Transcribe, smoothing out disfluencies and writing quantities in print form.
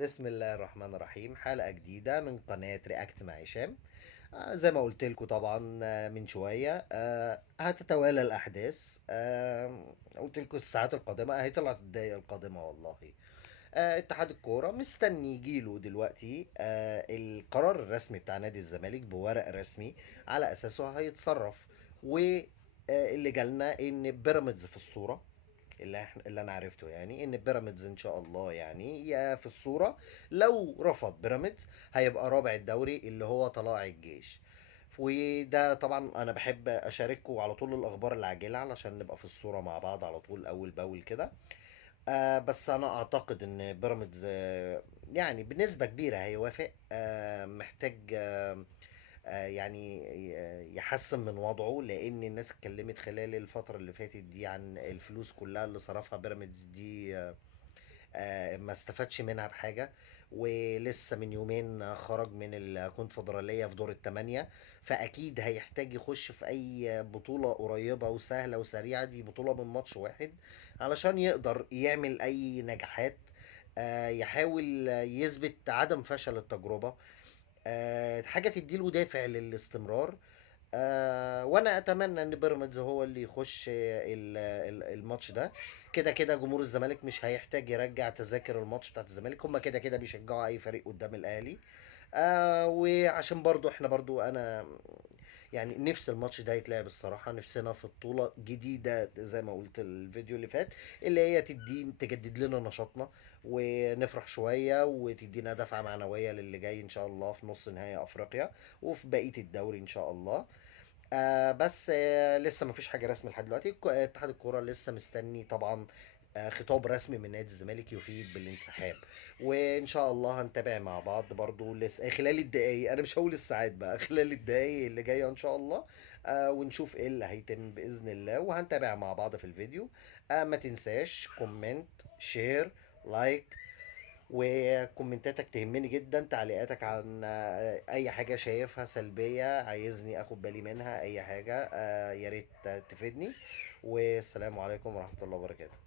بسم الله الرحمن الرحيم. حلقة جديدة من قناة رياكت مع هشام. زي ما قلت لكم طبعا من شوية هتتوالى الأحداث. قلت لكم الساعات القادمة هي طلعت الدقايق القادمة والله. اتحاد الكورة مستني يجيله دلوقتي القرار الرسمي بتاع نادي الزمالك بورق رسمي على أساسه هيتصرف. واللي جالنا إن بيراميدز في الصورة، اللي انا عرفته يعني ان بيراميدز ان شاء الله يعني يا في الصورة. لو رفض بيراميدز هيبقى رابع الدوري اللي هو طلائع الجيش. وده طبعا انا بحب اشارككم على طول الاخبار العاجله علشان نبقى في الصوره مع بعض على طول اول باول كده. بس انا اعتقد ان بيراميدز يعني بنسبه كبيره هيوافق. محتاج يعني يحسن من وضعه، لان الناس اتكلمت خلال الفتره اللي فاتت دي عن الفلوس كلها اللي صرفها بيراميدز دي. ما استفادش منها بحاجة. ولسه من يومين خرج من الكونفدرالية في دور الثمانية. فأكيد هيحتاج يخش في أي بطولة قريبة وسهلة وسريعة، دي بطولة من ماتش واحد علشان يقدر يعمل أي نجاحات. يحاول يثبت عدم فشل التجربة. حاجة تديله دافع للاستمرار. وانا اتمنى ان بيراميدز هو اللي يخش الماتش ده. كده كده جمهور الزمالك مش هيحتاج يرجع تذاكر الماتش بتاعت الزمالك، هما كده كده بيشجعوا اي فريق قدام الاهلي. وعشان برضو احنا برضو انا يعني نفس الماتش ده يتلعب الصراحة. نفسنا في بطولة جديدة زي ما قلت الفيديو اللي فات، اللي هي تجدد لنا نشاطنا ونفرح شوية وتدينا دفعة معنوية للي جاي إن شاء الله في نص نهائي أفريقيا وفي بقية الدوري إن شاء الله. بس لسه مفيش حاجة رسمي لحد دلوقتي. اتحاد الكورة لسه مستني طبعا خطاب رسمي من نادي الزمالك يفيد بالانسحاب. وان شاء الله هنتابع مع بعض برضو لسه خلال الدقايق، انا مش هقول الساعات بقى، خلال الدقايق اللي جايه ان شاء الله. ونشوف ايه اللي هيتم باذن الله وهنتابع مع بعض في الفيديو. ما تنساش كومنت، شير، لايك. وكومنتاتك تهمني جدا، تعليقاتك عن اي حاجة شايفها سلبية عايزني اخد بالي منها، اي حاجة يا ريت تفيدني. والسلام عليكم ورحمة الله وبركاته.